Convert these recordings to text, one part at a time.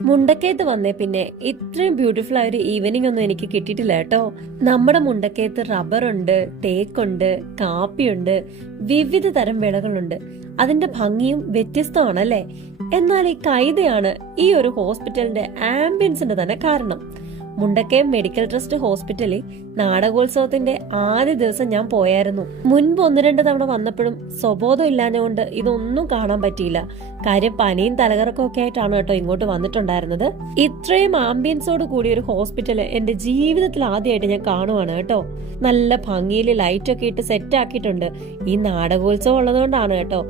മുണ്ടക്കയത്ത് വന്നേ പിന്നെ ഇത്രയും ബ്യൂട്ടിഫുൾ ആയ ഒരു ഈവനിങ് ഒന്നും എനിക്ക് കിട്ടിയിട്ടില്ല കേട്ടോ. നമ്മുടെ മുണ്ടക്കയത്ത് റബ്ബറുണ്ട്, തേക്കുണ്ട്, കാപ്പിയുണ്ട്, വിവിധ തരം വിളകളുണ്ട്. അതിന്റെ ഭംഗിയും വ്യത്യസ്തമാണല്ലേ. എന്നാൽ ഈ കൈതയാണ് ഈ ഒരു ഹോസ്പിറ്റലിന്റെ ആംബിയൻസിന്റെ തന്നെ കാരണം. മുണ്ടക്കയം മെഡിക്കൽ ട്രസ്റ്റ് ഹോസ്പിറ്റലിൽ നാടകോത്സവത്തിന്റെ ആദ്യ ദിവസം ഞാൻ പോയായിരുന്നു. മുൻപ് 1-2 തവണ വന്നപ്പോഴും സ്വബോധം ഇല്ലാഞ്ഞുകൊണ്ട് ഇതൊന്നും കാണാൻ പറ്റിയില്ല. കാര്യം പനിയും തലകറക്കം ഒക്കെ ആയിട്ടാണ് കേട്ടോ ഇങ്ങോട്ട് വന്നിട്ടുണ്ടായിരുന്നത്. ഇത്രയും ആംബിയൻസോട് കൂടിയ ഒരു ഹോസ്പിറ്റല് എന്റെ ജീവിതത്തിൽ ആദ്യമായിട്ട് ഞാൻ കാണുവാണ് കേട്ടോ. നല്ല ഭംഗിയിൽ ലൈറ്റ് ഒക്കെ ഇട്ട് സെറ്റ് ആക്കിയിട്ടുണ്ട്. ഈ നാടകോത്സവം ഉള്ളതുകൊണ്ടാണ് കേട്ടോ.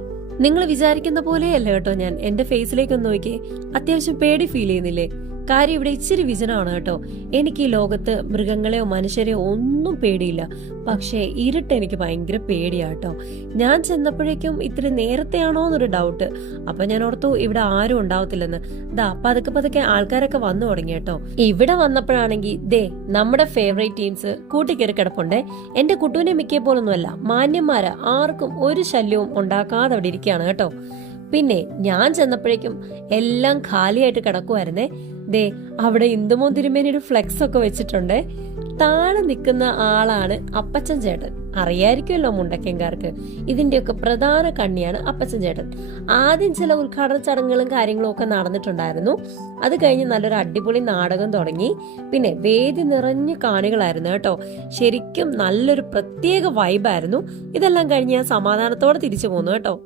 നിങ്ങൾ വിചാരിക്കുന്ന പോലെയല്ല കേട്ടോ ഞാൻ. എന്റെ ഫേസിലേക്ക് ഒന്ന് നോക്കി, അത്യാവശ്യം പേടി ഫീൽ ചെയ്യുന്നില്ലേ? കാര്യം ഇവിടെ ഇച്ചിരി വിജനമാണ് കേട്ടോ. എനിക്ക് ഈ ലോകത്ത് മൃഗങ്ങളെയോ മനുഷ്യരെയോ ഒന്നും പേടിയില്ല. പക്ഷേ ഇരുട്ട് എനിക്ക് ഭയങ്കര പേടിയാട്ടോ. ഞാൻ ചെന്നപ്പോഴേക്കും ഇത്തിരി നേരത്തെയാണോ എന്നൊരു ഡൗട്ട്. അപ്പൊ ഞാൻ ഓർത്തു ഇവിടെ ആരും ഉണ്ടാവത്തില്ലെന്ന്. പതുക്കെ ആൾക്കാരൊക്കെ വന്നു തുടങ്ങി കേട്ടോ. ഇവിടെ വന്നപ്പോഴാണെങ്കിൽ നമ്മുടെ ഫേവറേറ്റ് ടീംസ് കൂട്ടിക്കേറി കിടപ്പുണ്ടേ. എന്റെ കുട്ടുവിനെ മിക്കേ പോലൊന്നുമല്ല, മാന്യന്മാര്, ആർക്കും ഒരു ശല്യവും ഉണ്ടാക്കാതെ അവിടെ ഇരിക്കുകയാണ് കേട്ടോ. പിന്നെ ഞാൻ ചെന്നപ്പോഴേക്കും എല്ലാം ഖാലിയായിട്ട് കിടക്കുമായിരുന്നേ. അവിടെ ഇന്ദുമോൻ തിരുമേനിയുടെ ഫ്ലെക്സ് ഒക്കെ വെച്ചിട്ടുണ്ടേ. താഴെ നിൽക്കുന്ന ആളാണ് അപ്പച്ചൻ ചേട്ടൻ. അറിയായിരിക്കുമല്ലോ മുണ്ടക്കൻകാർക്ക്. ഇതിന്റെയൊക്കെ പ്രധാന കണ്ണിയാണ് അപ്പച്ചൻ ചേട്ടൻ. ആദ്യം ചില ഉദ്ഘാടന ചടങ്ങുകളും കാര്യങ്ങളും ഒക്കെ നടന്നിട്ടുണ്ടായിരുന്നു. അത് കഴിഞ്ഞ് നല്ലൊരു അടിപൊളി നാടകം തുടങ്ങി. പിന്നെ വേദി നിറഞ്ഞ കാണികളായിരുന്നു കേട്ടോ. ശരിക്കും നല്ലൊരു പ്രത്യേക വൈബായിരുന്നു. ഇതെല്ലാം കഴിഞ്ഞ് ഞാൻ സമാധാനത്തോടെ തിരിച്ചു പോന്നു കേട്ടോ.